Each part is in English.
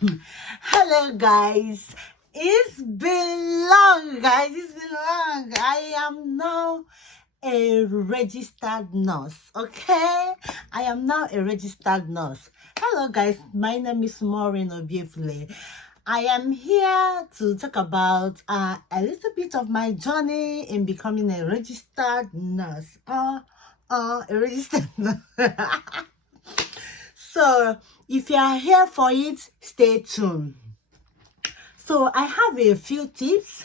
Hello, guys. It's been long, guys. It's been long. I am now a registered nurse. Okay, I am now a registered nurse. Hello, guys. My name is Maureen Obiefule. I am here to talk about a little bit of my journey in becoming a registered nurse. A registered nurse. So, if you are here for it, stay tuned. So I have a few tips,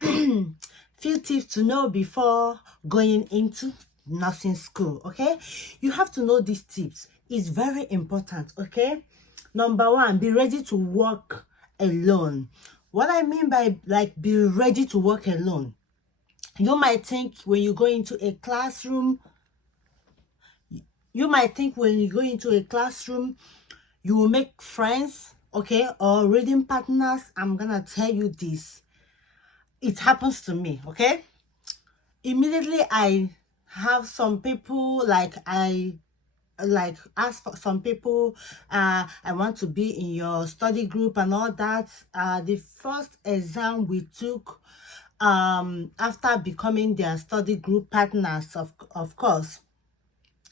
few tips to know before going into nursing school. Okay, you have to know these tips. It's very important. Okay, number one, be ready to work alone. What I mean by like be ready to work alone, you might think when you go into a classroom, you will make friends, okay, or reading partners. I'm gonna tell you this, it happens to me. Okay, immediately I have some people, like I like ask for some people, I want to be in your study group and all that. The first exam we took, after becoming their study group partners, of course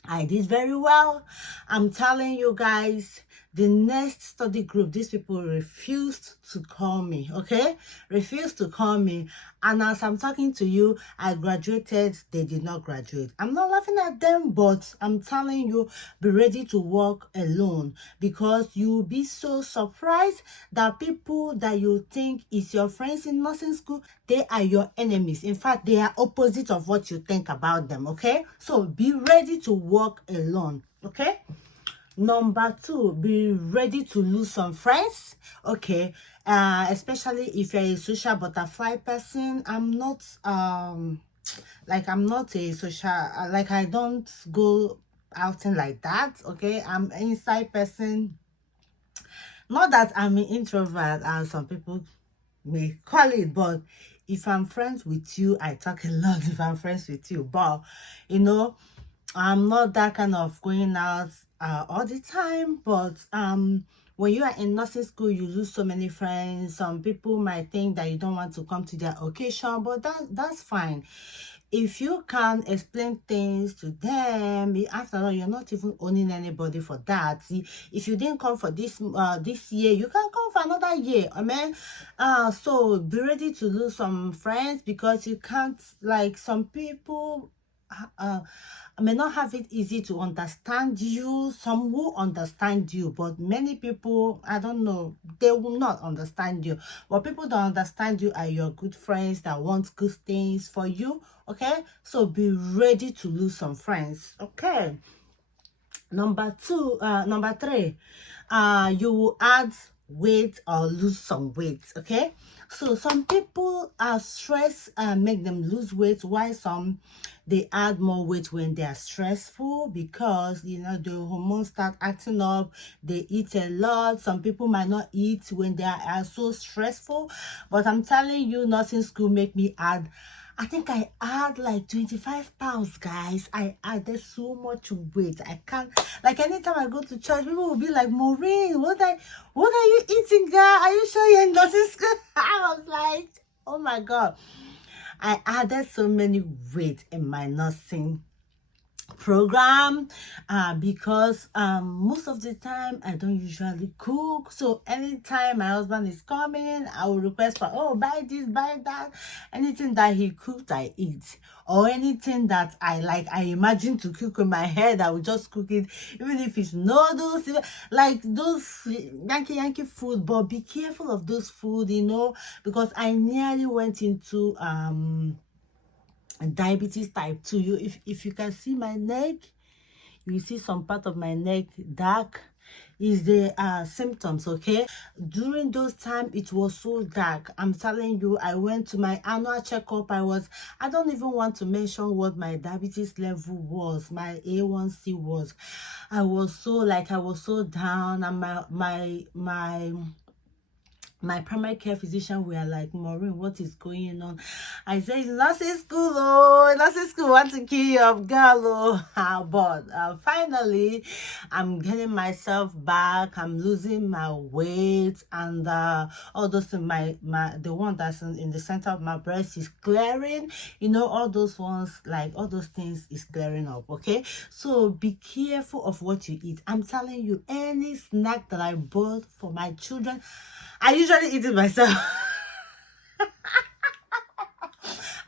I did very well. I'm telling you guys, the next study group, these people refused to call me, okay? Refused to call me. And as I'm talking to you, I graduated, they did not graduate. I'm not laughing at them, but I'm telling you, be ready to work alone, because you'll be so surprised that people that you think is your friends in nursing school, they are your enemies. In fact, they are opposite of what you think about them, okay? So be ready to work alone, okay? Number two, be ready to lose some friends, okay? Especially if you're a social butterfly person. I'm not a social, like I don't go outing like that, okay? I'm an inside person. Not that I'm an introvert as some people may call it, but if I'm friends with you, I talk a lot if I'm friends with you. But you know, I'm not that kind of going out all the time. But when you are in nursing school, you lose so many friends. Some people might think that you don't want to come to their occasion, but that's fine. If you can explain things to them, after all, you're not even owning anybody for that. See, if you didn't come for this year, you can come for another year. I mean, so be ready to lose some friends, because you can't, like, some people may not have it easy to understand you. Some will understand you, but many people, I don't know, they will not understand you. But people that understand you are your good friends that want good things for you, okay? So be ready to lose some friends, okay? Number three, you will add weight or lose some weight, okay? So some people are stress make them lose weight, while some they add more weight when they are stressful, because you know the hormones start acting up. They eat a lot. Some people might not eat when they are so stressful, but I'm telling you, nursing school make me add, I think I add like 25 pounds, guys. I added so much weight. I can't, like, anytime I go to church, people will be like, Maureen, what are you eating, girl? Are you sure you're not in school? I was like, oh my God. I added so many weight in my nursing program, because most of the time I don't usually cook. So anytime my husband is coming, I will request for, oh, buy this, buy that. Anything that he cooked, I eat. Or anything that I like, I imagine to cook in my head, I will just cook it, even if it's noodles, like those Yankee food. But be careful of those food, you know, because I nearly went into diabetes type 2. If you can see my neck, you see some part of my neck dark, is the symptoms, okay? During those time it was so dark. I'm telling you, I went to my annual checkup. I don't even want to mention what my diabetes level was, my A1C was. I was so down, and my my primary care physician were like, Maureen, what is going on? I said, it's nursing school, oh, nursing school want to kill you off, girl, oh. But finally, I'm getting myself back. I'm losing my weight, and all those things, the one that's in the center of my breast is clearing. You know, all those ones, like all those things is clearing up, okay? So be careful of what you eat. I'm telling you, any snack that I bought for my children, I usually eat it myself.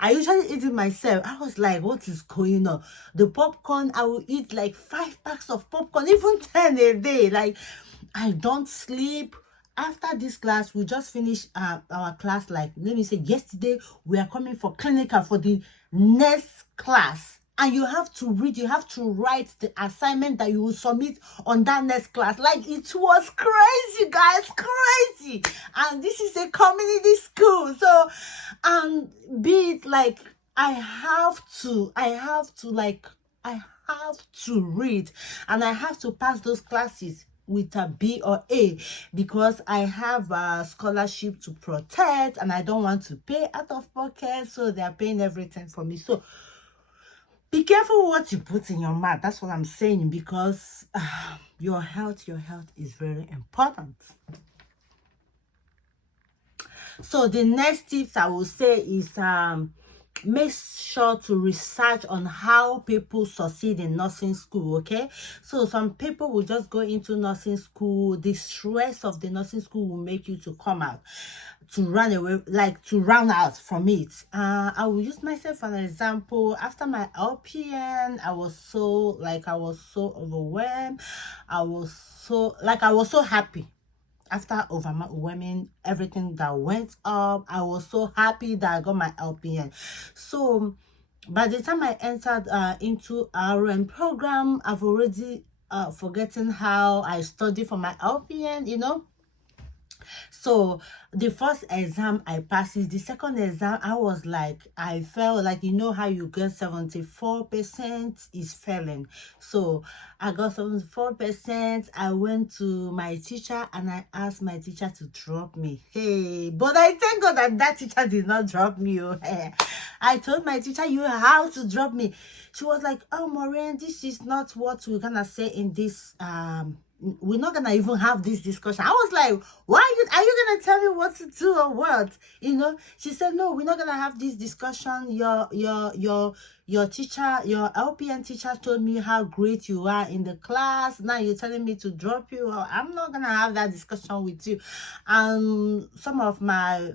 I usually eat it myself. I was like, what is going on? The popcorn, I will eat like 5 packs of popcorn, even 10 a day. Like, I don't sleep. After this class, we just finished our class. Like, let me say, yesterday, we are coming for clinical for the next class. And you have to read, you have to write the assignment that you will submit on that next class. Like, it was crazy, guys, crazy. And this is a community school. So, be it like, I have to read, and I have to pass those classes with a B or A, because I have a scholarship to protect, and I don't want to pay out of pocket, so they are paying everything for me. So be careful what you put in your mouth. That's what I'm saying, because your health is very important. So the next tips I will say is make sure to research on how people succeed in nursing school, okay? So some people will just go into nursing school. The stress of the nursing school will make you to come out, to run away, like to run out from it. I will use myself for an example. After my LPN, I was so overwhelmed. I was so happy. After overwhelming everything that went up, I was so happy that I got my LPN. So by the time I entered into RN program, I've already forgotten how I studied for my LPN, you know. So the first exam I passed. The second exam, I felt like, you know how you get 74% is failing. So I got 74%. I went to my teacher and I asked my teacher to drop me. Hey, but I thank God that teacher did not drop me. I told my teacher, you have to drop me. She was like, oh, Maureen, this is not what we're gonna say in this we're not gonna even have this discussion. I was like, why are you gonna tell me what to do or what? You know, she said, no, we're not gonna have this discussion. Your teacher, your LPN teacher told me how great you are in the class. Now you're telling me to drop you. I'm not gonna have that discussion with you. And some of my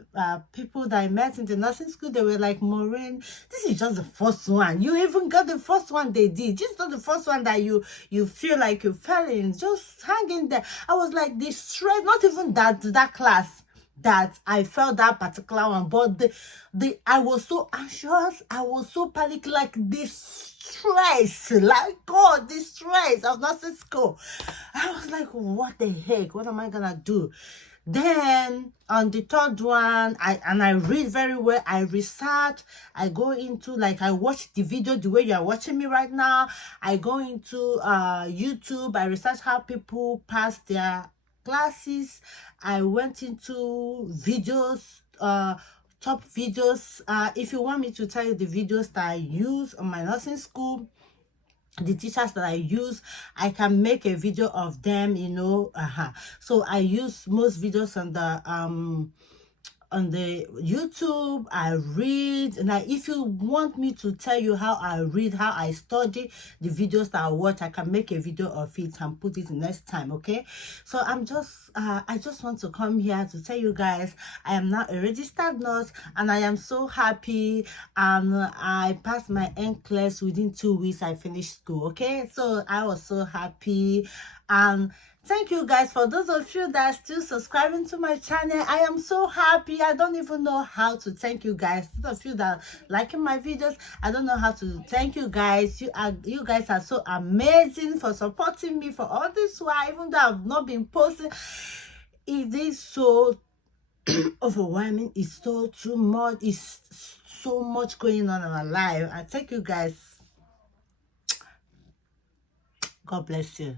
people that I met in the nursing school, they were like, Maureen, this is just the first one. You even got the first one they did. Just not the first one that you feel like you fell in. Just hang in there. I was like, the stress, not even that class that I felt that particular one, but I was so anxious, I was so panicked, like this stress, like God, the stress of nursing school. I was like, what the heck? What am I gonna do? Then on the third one, I read very well. I research. I go into, like, I watch the video the way you are watching me right now. I go into YouTube. I research how people pass their classes. I went into videos, top videos. If you want me to tell you the videos that I use on my nursing school, the teachers that I use, I can make a video of them, you know. So I use most videos on the YouTube. I read, and if you want me to tell you how I read, how I study, the videos that I watch, I can make a video of it and put it next time, okay? So I just want to come here to tell you guys, I am now a registered nurse, and I am so happy. I passed my NCLEX within 2 weeks. I finished school, okay? So I was so happy. Thank you guys. For those of you that are still subscribing to my channel, I am so happy. I don't even know how to thank you guys. Those of you that are liking my videos, I don't know how to thank you guys. You guys are so amazing for supporting me for all this while, even though I've not been posting. It is so overwhelming. It's so too much. It's so much going on in my life. I thank you guys. God bless you.